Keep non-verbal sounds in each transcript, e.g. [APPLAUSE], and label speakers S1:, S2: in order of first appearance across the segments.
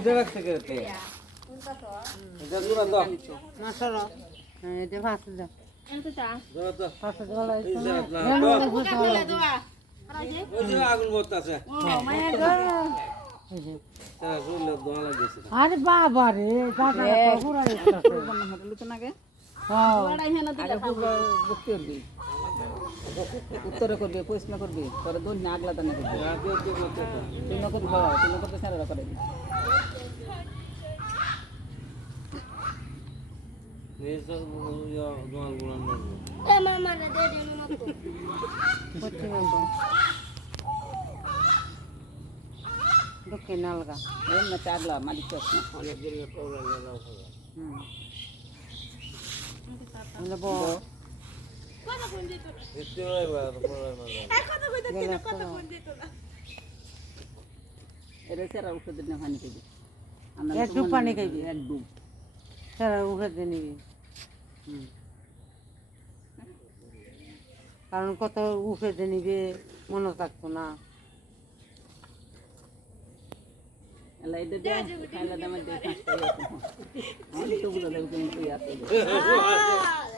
S1: এটা রাখতে গেতে এটা জোড়া দাও।
S2: না সরো। এটা ফাঁসে দাও।
S1: জোড়া দাও।
S2: ফাঁসে দাও
S1: এই যে আপনার ওই যে আগুন বলতাছে তারা শুনলে দোয়া
S2: আরে বাবা রে দাদা পুরা
S3: উত্তরে করবে প্রশ্ন করবে? পরে দোন আগলা দানে করবে।
S1: করতে
S3: তুই নকল বাবা তুই নকল তো সারা করে দিবি।
S1: এই সব দোয়া গুলো নেব
S2: করতে পারব কারণ কত উফে নিবে মনে থাকতো না। এলাই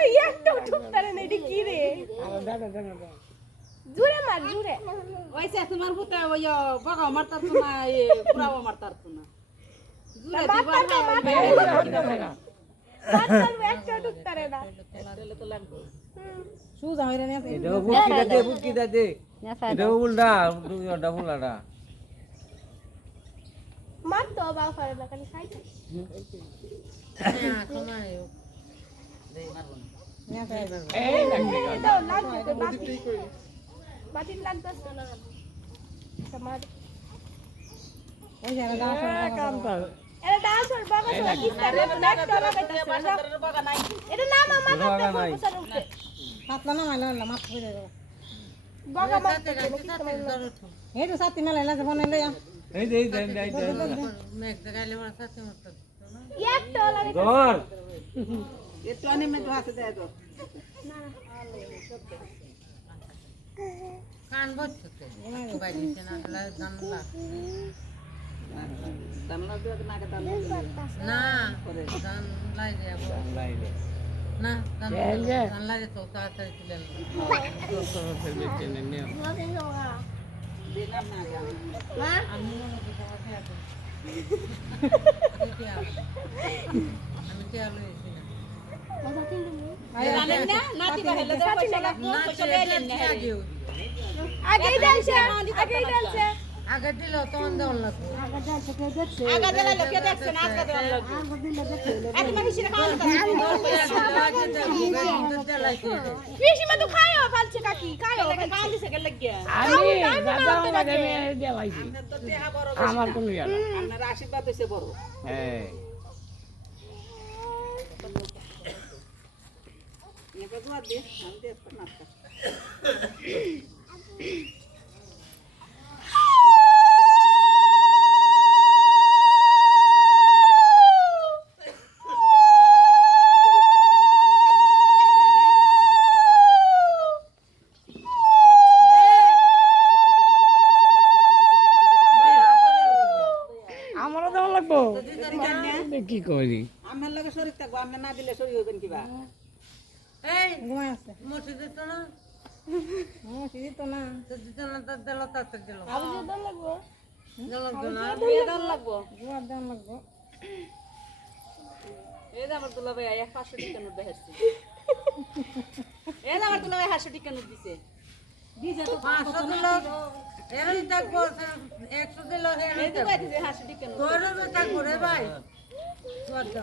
S1: এই
S4: একটা ঠুকতারে নেই কি রে? জুড়ে মার জুড়ে
S3: ওইসে তোমার পুতে ওই বাবা মারতার তো না এ পুরাও মারতার তো না।
S4: একটা ঠুকতারে না
S3: তো লাগবে
S1: এটাও বুটকিটা দে বুটকিটা দে। এটাও উল্টা দুই ডাবল আড়া
S4: মার তো বাবা করে না খালি খাই দাও লাগবে
S2: পাতলা না মাইলা না মাছ পড়ে যাবে
S4: বাবা মারতে
S2: এই তো সাথে মেলা এলা বনে লইয়া
S1: এই দে এই দে এই দে
S4: একটা লাগাই
S1: ধর।
S3: একটু অনেক মেয়ে হাতে দেয় তো
S2: কান বসছে বাইরে না জানলা
S3: দামলা দিয়ে
S2: না
S1: লাইনে
S2: না জান জান তো তাড়াতাড়ি তুলে
S3: দিলাম না গা
S2: আমি মনে করতে আমি কে আলো না আগে দেওয়ার লাগবে
S3: আগা দিলে আগে খাওয়া
S4: তো খায়ও কাকি খায়ও
S3: খাওয়া দিছে গেল লাগিয়া
S4: আমি দাদা আমাকে
S3: আমার কোন ইয়া আপনার আশীর্বাদ হইছে বড়।
S1: হ্যাঁ
S3: এবার দুয়া দে আমি দে না
S1: কি করি?
S3: আমার লগে শরীর থাকব আমি না দিলে শরীর হবেন কিবা?
S2: এই ঘুমাই আছে। মসজিদ না? [LAUGHS] মসজিদ না। তো দিত না তো দিল তাতে দিল।
S4: আবু দাদা লাগবো।
S2: দিল না
S3: বিয়ে লাগবো।
S2: জোয়ার দাম লাগবে।
S3: এই যে আমার দুলা ভাই টিকা নোট দেখাচ্ছি। এই যে আমার দুলা ভাই হাঁসশো টিকা নোট দিছে। দিছে তো
S2: পাঁচশো দিল
S3: দিছে হাঁসশো টিকা নোট
S2: ভাই। দাম